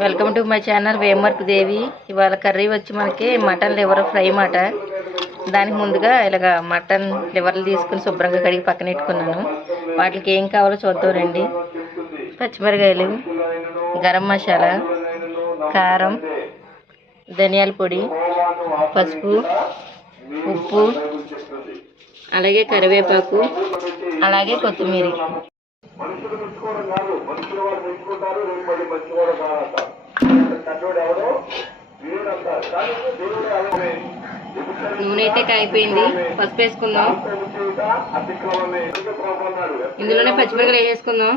Welcome to my channel వేమర్క్ దేవి. ఇవాళ curry వచ్చి మనకి మటన్ లివర్ ఫ్రై మాట. దానికి ముందుగా ఇలాగ మటన్ లివర్లు తీసుకుని శుభ్రంగా కడిగి పక్కన పెట్టుకున్నాను. వాటికి ఏం కావాలో చూద్దాం రండి. పచ్చిమిరకాయలు గరం మసాలా కారం ధనియాల పొడి పసుపు ఉప్పు అలాగే కరివేపాకు అలాగే కొత్తిమీర. మనుషులు మెచ్చుకోవడం కాదు. మనుషులు వారు మెచ్చుకుంటారు రేపు మళ్ళీ మంచివాడు కాదంట కట్టోడు ఎవడో? దేవుడు అంటారు. కానీ దేవుడు అవే నూనె అయితే కాగిపోయింది. పసుపు వేసుకుందాం. ఇందులోనే పచ్చిమిరకాయలు వేసేసుకుందాం.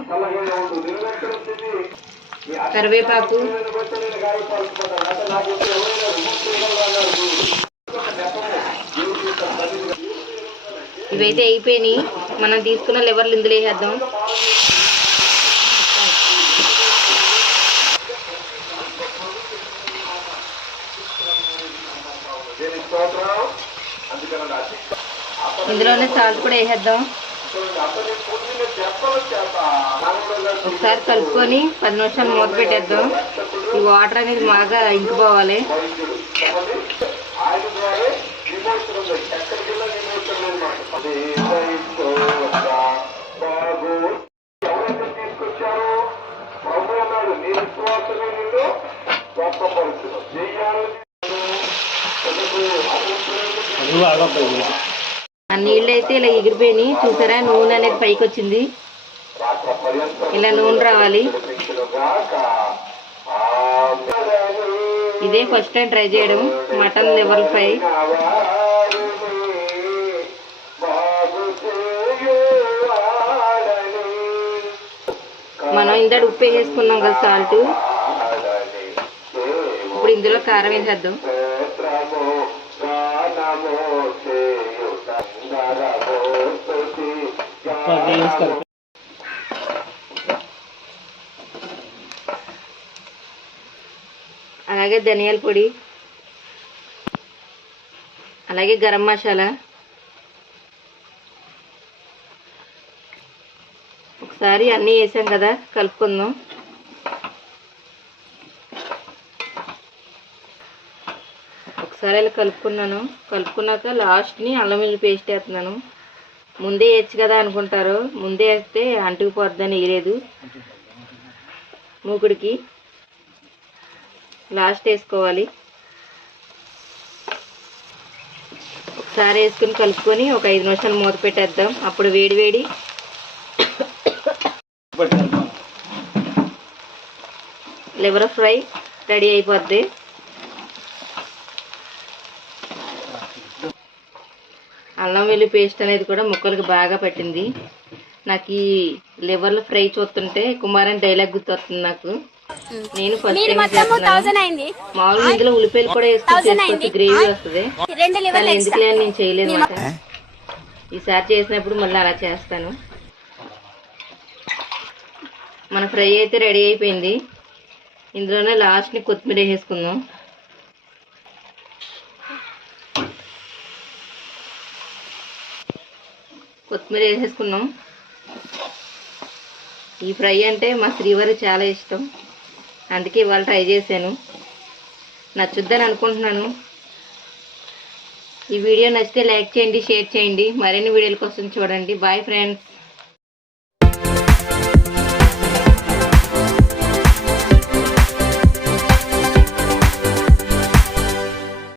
కరివేపాకు. ఇవైతే అయిపోయినాయి. మనం తీసుకున్న లివర్లు ఇందులో వేసేద్దాం. ఇందులోనే సాల్ట్ కూడా వేసేద్దాం. ఒకసారి కలుపుకొని పది నిమిషాలు మూత పెట్టేద్దాం. ఈ వాటర్ అనేది బాగా ఇంకిపోవాలి. ఆ నీళ్ళు అయితే ఇలా ఎగిరిపోయినాయి. చూసారా? నూనె అనేది పైకి వచ్చింది ఇలా నూనె రావాలి. ఇదే ఫస్ట్ టైం ట్రై చేయడం. Mutton liver fry. మనం ఇందాడు ఉప్పు వేసుకున్నాం కదా సాల్ట్. ఇప్పుడు ఇందులో కారం వేసేద్దాం. అలాగే ధనియాల పొడి. అలాగే గరం మసాలా. ఒకసారి అన్నీ వేసాం కదా కలుపుకుందాం. ఒకసారి ఇలా కలుపుకున్నాను. కలుపుకున్నాక లాస్ట్ని అల్లం వెల్లుల్లి పేస్ట్ వేస్తున్నాను. ముందే వేయచ్చు కదా అనుకుంటారు. ముందే వేస్తే అంటుకుపోద్దని వేయలేదు మూకుడికి లాస్ట్ వేసుకోవాలి. ఒకసారి వేసుకుని కలుపుకొని ఒక ఐదు నిమిషాలు మూత పెట్టేద్దాం. అప్పుడు వేడి వేడి లివర్ ఫ్రై రెడీ అయిపోద్ది. అల్లం వెల్లి పేస్ట్ అనేది కూడా ముక్కలకు బాగా పట్టింది. నాకు ఈ లివర్లు ఫ్రై చూస్తుంటే కుమారన్ డైలాగ్ గుర్తొస్తుంది నాకు. నేను ఫస్ట్ మామూలుగా ఇందులో ఉల్లిపాయలు కూడా వేసుకొని చేసుకోవచ్చు గ్రేవీ వస్తుంది. కానీ ఎందుకులే అని నేను చేయలేదు మాట. ఈసారి చేసినప్పుడు మళ్ళీ అలా చేస్తాను. మన ఫ్రై అయితే రెడీ అయిపోయింది. ఇందులోనే లాస్ట్ని కొత్తిమీర వేసేసుకుందాం కొత్తిమీర వేసేసుకున్నాం. ఈ ఫ్రై అంటే మా శ్రీవారి చాలా ఇష్టం. అందుకే ఇవాళ ట్రై చేశాను. నచ్చుద్దని అనుకుంటున్నాను. ఈ వీడియో నచ్చితే లైక్ చేయండి షేర్ చేయండి. మరిన్ని వీడియోల కోసం చూడండి. Bye friends.